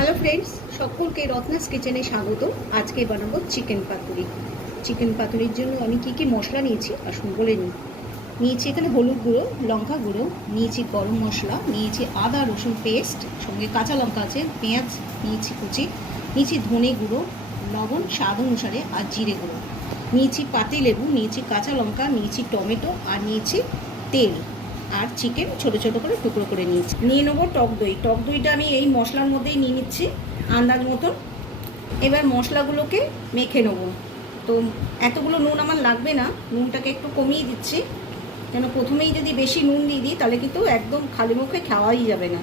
Hello friends সকলকে রত্নাস কিচেনে স্বাগত। আজকে বানাবো চিকেন পাতুরি। চিকেন পাতুরির জন্য আমি কি কি মশলা নিয়েছি আসুন বলে নিই। নিয়েছি এখানে হলুদ গুঁড়ো, লঙ্কা গুঁড়ো, নিয়েছি গরম মশলা, নিয়েছি আদা, রসুন পেস্ট সঙ্গে কাঁচা লঙ্কা আছে, পেঁয়াজ, নিয়েছি কুচি, নিয়েছি ধনে গুঁড়ো, লবণ, স্বাদ অনুসারে, আর জিরে গুঁড়ো। নিয়েছি পাতি লেবু, নিয়েছি কাঁচা লঙ্কা, নিয়েছি টমেটো, আর নিয়েছি তেল। আর চিকেন ছোট ছোট করে টুকরো করে নিয়েছি। নিয়ে নেব টক দই। টক দইটা আমি এই মশলার মধ্যেই নিয়ে নিচ্ছি আন্দাজ মতন। এবার মশলাগুলোকে মেখে নেব। তো এতগুলো নুন আমার লাগবে না, নুনটাকে একটু কমিয়ে দিচ্ছি। কেন প্রথমেই যদি বেশি নুন দিয়ে দিই, তাহলে কিন্তু একদম খালি মুখে খাওয়াই যাবে না।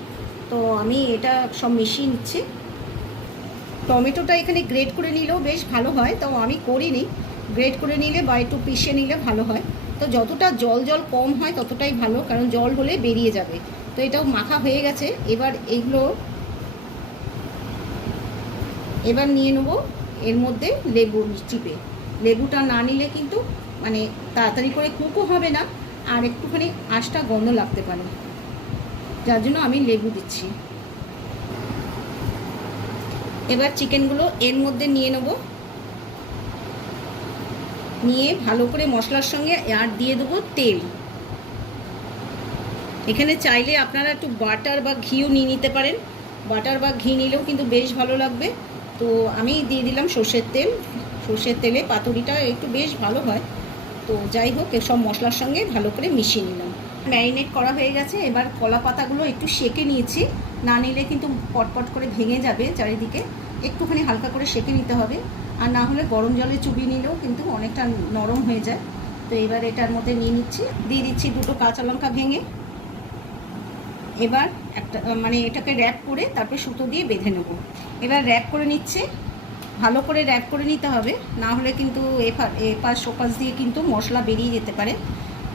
তো আমি এটা সব মিশিয়ে নিচ্ছি। টমেটোটা এখানে গ্রেট করে নিলেও বেশ ভালো হয় তো আমি করিনি। গ্রেট করে নিলে বা একটু পিষে নিলে ভালো হয়। তো যতটা জল জল কম হয় ততটাই ভালো, কারণ জল হলে বেরিয়ে যাবে। তো এটাও মাখা হয়ে গেছে, এবার এগুলো এবার নিয়ে নেব এর মধ্যে লেবু চিপে লেবুটা না নিলে কিন্তু মানে তাড়াতাড়ি করে কুকও হবে না, আর একটুখানি আঁশটা গন্ধ লাগতে পারে। যার জন্য আমি লেবু দিচ্ছি। এবার চিকেনগুলো এর মধ্যে নিয়ে নেব। নিয়ে ভালো করে মশলার সঙ্গে আর দিয়ে দেবো তেল। এখানে চাইলে আপনারা একটু বাটার বা ঘিও নিয়ে নিতে পারেন। বাটার বা ঘি নিলেও কিন্তু বেশ ভালো লাগবে। তো আমি দিয়ে দিলাম সর্ষের তেল। সর্ষের তেলে পাতুরিটা একটু বেশ ভালো হয়। তো যাই হোক সব মশলার সঙ্গে ভালো করে মিশিয়ে নিলাম। ম্যারিনেট করা হয়ে গেছে। এবার কলা পাতাগুলো একটু সেকে নিয়েছি। না নিলে কিন্তু পটপট করে ভেঙে যাবে চারিদিকে। একটুখানি হালকা করে সেকে নিতে হবে। আর না হলে গরম জলে চুবিয়ে নিলেও কিন্তু অনেকটা নরম হয়ে যায়। তো এবার এটার মধ্যে নিয়ে নিচ্ছি। দিয়ে দিচ্ছি দুটো কাঁচা লঙ্কা ভেঙে। এবার একটা মানে এটাকে র্যাপ করে তারপরে সুতো দিয়ে বেঁধে নেব। এবার র্যাপ করে নিচ্ছে। ভালো করে র্যাপ করে নিতে হবে। না হলে কিন্তু এপার, এপাশ, ওপাশ দিয়ে কিন্তু মশলা বেরিয়ে যেতে পারে।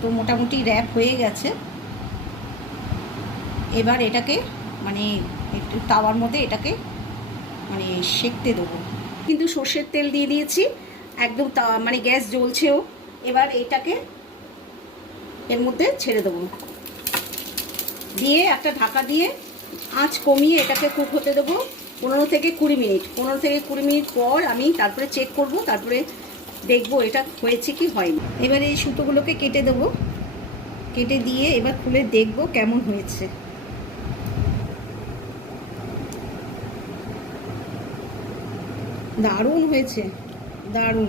তো মোটামুটি র্যাপ হয়ে গেছে। এবার এটাকে মানে একটু তাওয়ার মধ্যে এটাকে মানে সেঁকতে দেবো। কিন্তু সর্ষের তেল দিয়ে দিয়েছি। একদম মানে গ্যাস জ্বলছেও। এবার এটাকে এর মধ্যে ছেড়ে দেবো। দিয়ে একটা ঢাকা দিয়ে আঁচ কমিয়ে এটাকে কুক হতে দেবো পনেরো থেকে কুড়ি মিনিট। পনেরো থেকে কুড়ি মিনিট পর আমি তারপরে চেক করব, তারপরে দেখব এটা হয়েছে কি হয়নি। এবার এই সুতোগুলোকে কেটে দেবো। কেটে দিয়ে এবার খুলে দেখব কেমন হয়েছে। দারুণ হয়েছে, দারুণ।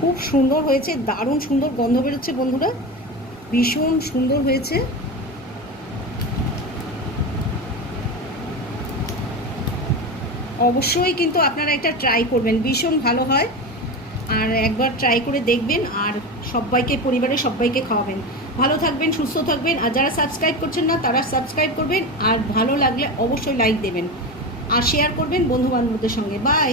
খুব সুন্দর হয়েছে, দারুণ সুন্দর গন্ধ বেরোচ্ছে বন্ধুরা। ভীষণ সুন্দর হয়েছে। অবশ্যই কিন্তু আপনারা এটা ট্রাই করবেন, ভীষণ ভালো হয়। আর একবার ট্রাই করে দেখবেন আর সবাইকে, পরিবারের সবাইকে খাওয়াবেন। ভালো থাকবেন, সুস্থ থাকবেন। আর যারা সাবস্ক্রাইব করছেন না, তারা সাবস্ক্রাইব করবেন। আর ভালো লাগলে অবশ্যই লাইক দেবেন। আর শেয়ার করবেন বন্ধু বান্ধবদের সঙ্গে। বাই